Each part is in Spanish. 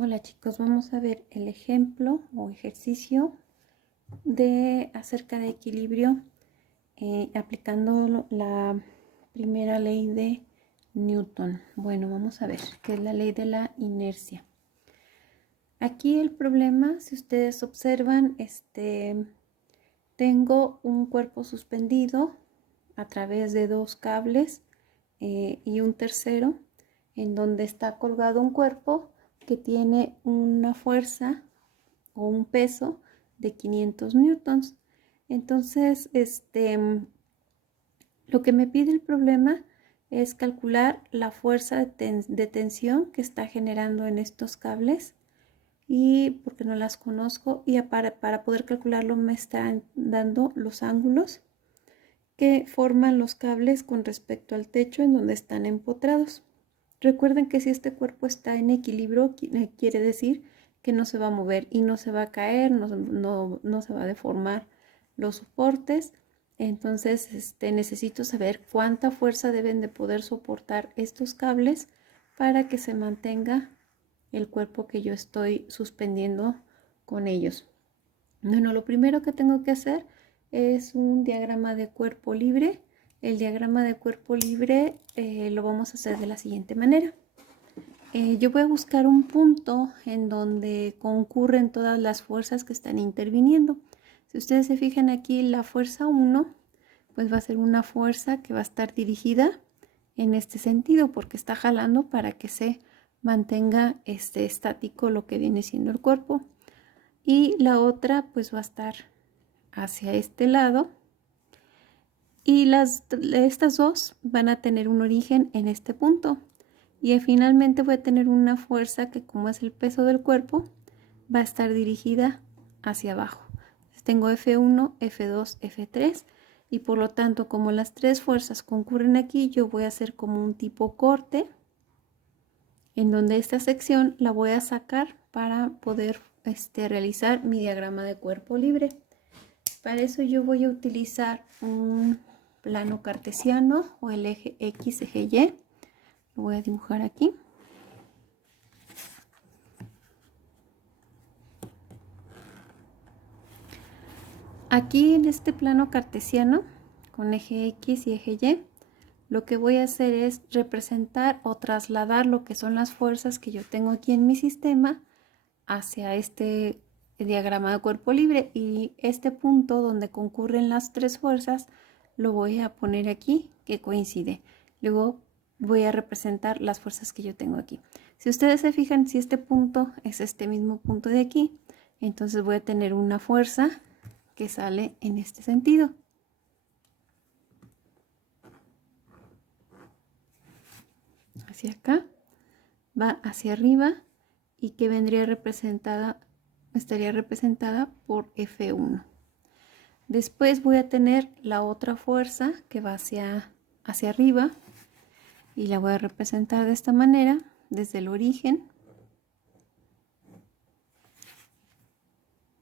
Hola chicos, vamos a ver el ejemplo o ejercicio de acerca de equilibrio aplicando la primera ley de Newton. Bueno, vamos a ver qué es la ley de la inercia. Aquí el problema, si ustedes observan, tengo un cuerpo suspendido a través de dos cables y un tercero en donde está colgado un cuerpo que tiene una fuerza o un peso de 500 newtons. Entonces, lo que me pide el problema es calcular la fuerza de tensión que está generando en estos cables, y porque no las conozco, y para poder calcularlo me están dando los ángulos que forman los cables con respecto al techo en donde están empotrados. Recuerden que si este cuerpo está en equilibrio, quiere decir que no se va a mover y no se va a caer, no se va a deformar los soportes. Entonces necesito saber cuánta fuerza deben de poder soportar estos cables para que se mantenga el cuerpo que yo estoy suspendiendo con ellos. Bueno, lo primero que tengo que hacer es un diagrama de cuerpo libre. El diagrama de cuerpo libre lo vamos a hacer de la siguiente manera. Yo voy a buscar un punto en donde concurren todas las fuerzas que están interviniendo. Si ustedes se fijan aquí, la fuerza 1, pues va a ser una fuerza que va a estar dirigida en este sentido, porque está jalando para que se mantenga estático lo que viene siendo el cuerpo. Y la otra pues va a estar hacia este lado, y estas dos van a tener un origen en este punto, y finalmente voy a tener una fuerza que, como es el peso del cuerpo, va a estar dirigida hacia abajo. Entonces tengo F1, F2, F3, y por lo tanto, como las tres fuerzas concurren aquí, yo voy a hacer como un tipo corte en donde esta sección la voy a sacar para poder realizar mi diagrama de cuerpo libre. Para eso yo voy a utilizar un plano cartesiano o el eje X, eje Y. Lo voy a dibujar aquí. Aquí en este plano cartesiano con eje X y eje Y, lo que voy a hacer es representar o trasladar lo que son las fuerzas que yo tengo aquí en mi sistema hacia este diagrama de cuerpo libre, y este punto donde concurren las tres fuerzas lo voy a poner aquí, que coincide. Luego voy a representar las fuerzas que yo tengo aquí. Si ustedes se fijan, si este punto es este mismo punto de aquí, entonces voy a tener una fuerza que sale en este sentido. Hacia acá, va hacia arriba, y que estaría representada por F1. Después voy a tener la otra fuerza que va hacia arriba, y la voy a representar de esta manera, desde el origen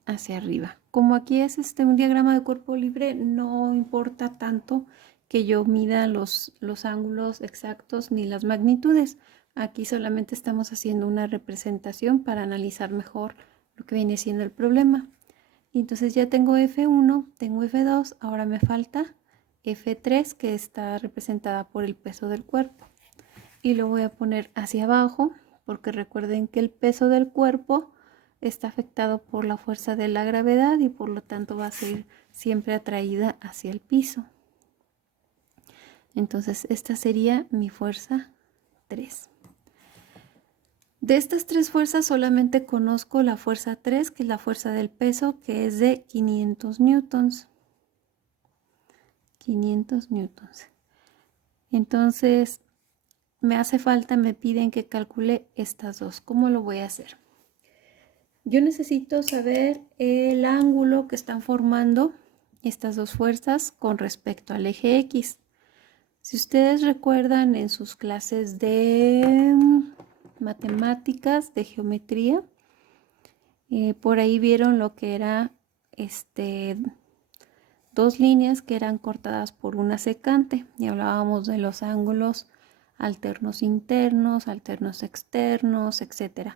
hacia arriba. Como aquí es un diagrama de cuerpo libre, no importa tanto que yo mida los ángulos exactos ni las magnitudes. Aquí solamente estamos haciendo una representación para analizar mejor lo que viene siendo el problema. Y entonces ya tengo F1, tengo F2, ahora me falta F3, que está representada por el peso del cuerpo. Y lo voy a poner hacia abajo, porque recuerden que el peso del cuerpo está afectado por la fuerza de la gravedad, y por lo tanto va a ser siempre atraída hacia el piso. Entonces esta sería mi fuerza 3. De estas tres fuerzas solamente conozco la fuerza 3, que es la fuerza del peso, que es de 500 newtons. 500 newtons. Entonces me piden que calcule estas dos. ¿Cómo lo voy a hacer? Yo necesito saber el ángulo que están formando estas dos fuerzas con respecto al eje X. Si ustedes recuerdan en sus clases de matemáticas, de geometría, por ahí vieron lo que era dos líneas que eran cortadas por una secante, y hablábamos de los ángulos alternos internos, alternos externos, etc.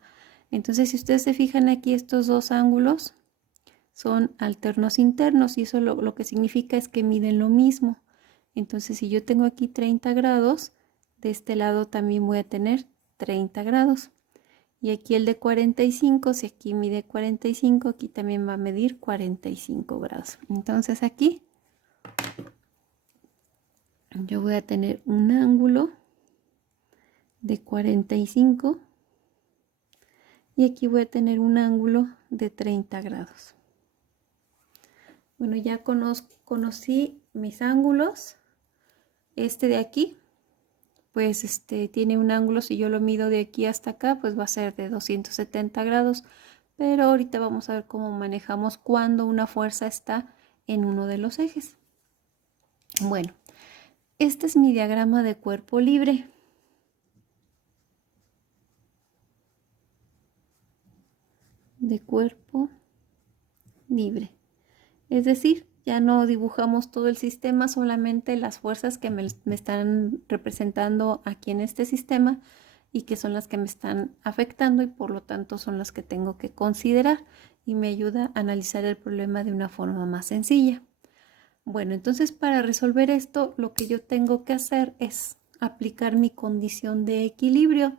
Entonces, si ustedes se fijan aquí, estos dos ángulos son alternos internos y eso lo que significa es que miden lo mismo. Entonces, si yo tengo aquí 30 grados, de este lado también voy a tener 30 grados. Y aquí el de 45, si aquí mide 45, aquí también va a medir 45 grados. Entonces aquí yo voy a tener un ángulo de 45 y aquí voy a tener un ángulo de 30 grados. Bueno, ya conocí mis ángulos. Este de aquí, pues tiene un ángulo, si yo lo mido de aquí hasta acá, pues va a ser de 270 grados. Pero ahorita vamos a ver cómo manejamos cuando una fuerza está en uno de los ejes. Bueno, este es mi diagrama de cuerpo libre. De cuerpo libre. Es decir, ya no dibujamos todo el sistema, solamente las fuerzas que me están representando aquí en este sistema y que son las que me están afectando y por lo tanto son las que tengo que considerar y me ayuda a analizar el problema de una forma más sencilla. Bueno, entonces para resolver esto lo que yo tengo que hacer es aplicar mi condición de equilibrio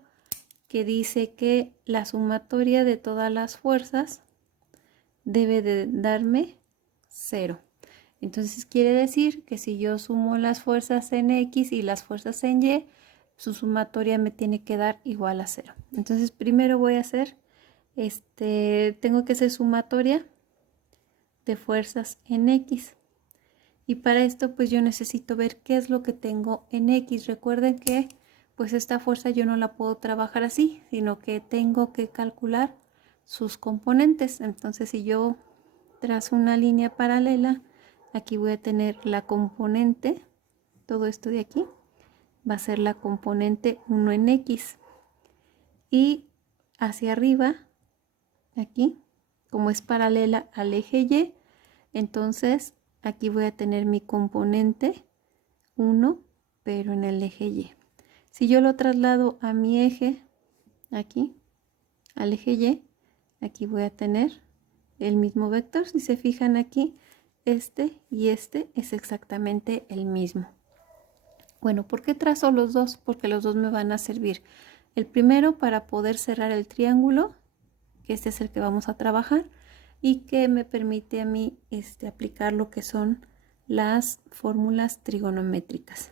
que dice que la sumatoria de todas las fuerzas debe de darme 0. Entonces quiere decir que si yo sumo las fuerzas en X y las fuerzas en Y, su sumatoria me tiene que dar igual a 0. Entonces primero voy a hacer, tengo que hacer sumatoria de fuerzas en X. Y para esto pues yo necesito ver qué es lo que tengo en X. Recuerden que pues esta fuerza yo no la puedo trabajar así, sino que tengo que calcular sus componentes. Entonces si yo trazo una línea paralela, aquí voy a tener la componente, todo esto de aquí va a ser la componente 1 en X. Y hacia arriba, aquí, como es paralela al eje Y, entonces aquí voy a tener mi componente 1, pero en el eje Y. Si yo lo traslado a mi eje, aquí, al eje Y, aquí voy a tener el mismo vector. Si se fijan aquí, este y este es exactamente el mismo. Bueno, ¿por qué trazo los dos? Porque los dos me van a servir. El primero para poder cerrar el triángulo, que este es el que vamos a trabajar, y que me permite a mí aplicar lo que son las fórmulas trigonométricas.